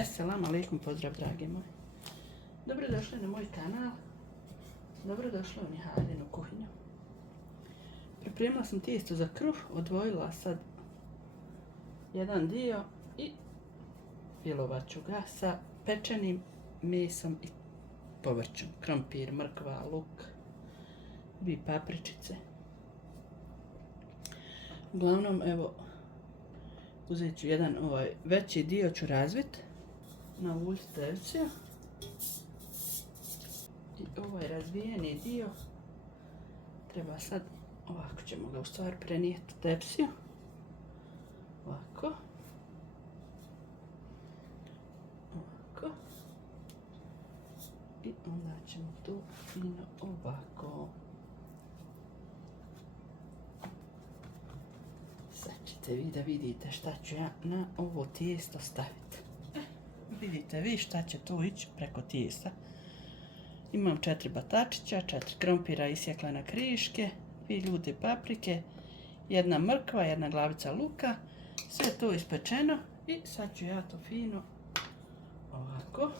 Assalamu alaikum, pozdrav dragi moji. Dobrodošli na moj kanal. Dobrodošli u Nihalinu kuhinju. Pripremila sam tijesto za kruh, odvojila sad jedan dio i filovat ću ga sa pečenim mesom i povrćem. Krompir, mrkva, luk, dvije papričice. Uglavnom, evo, uzet ću jedan veći dio, ću razvit na ulju tepsiju. I ovaj razbijeni dio treba sad, ovako ćemo ga u stvari prenijeti u tepsiju. Ovako. Ovako. I onda ćemo tu fino ovako. Sad ćete vi da vidite šta ću ja na ovo tijesto staviti. Vidite vi šta će tu ići preko tijesta. Imam 4 batačića, 4 krompira isjekla na kriške, 2 ljute paprike, 1 mrkva, 1 glavica luka. Sve to ispečeno i sad ću ja to fino ovako.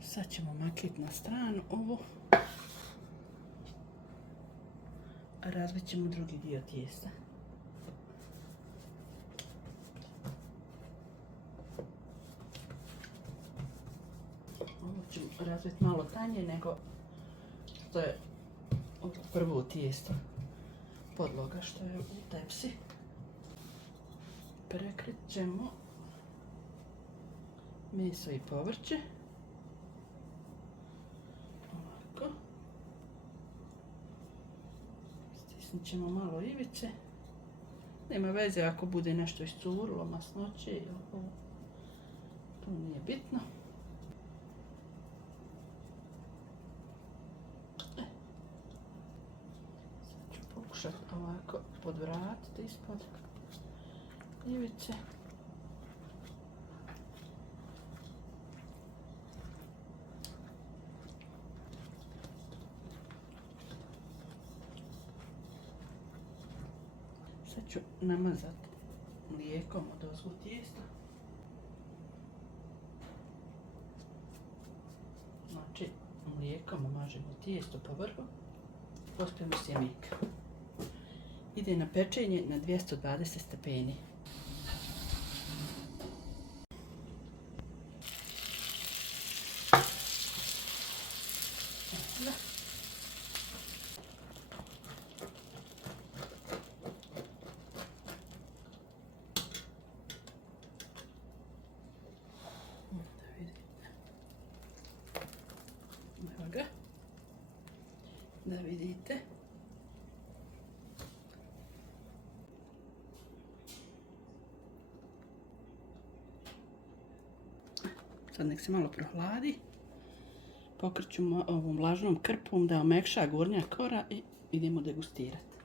Sad ćemo makiti na stranu ovo. A razbit ćemo drugi dio tijesta. Ovo ću razbiti malo tanje nego što je ovo prvo tijesto. Podloga što je u tepsi. Prekrit ćemo meso i povrće. Ovako. Stisnut ćemo malo ivice. Nema veze ako bude nešto iscurilo, masnoće ili ovo. To nije bitno. Sad ću pokušati ovako podvratiti ispod ivice. Sad ću namazati mlijekom od ozgo tijesta. Znači, mlijekom umažemo tijesto po vrhu. Pospijemo sjemika. Ide na pečenje na 220 stepeni. Evo ga. Da vidite. Sad nek se malo prohladi. Pokriću ovom vlažnom krpom da omekša gornja kora i idemo degustirati.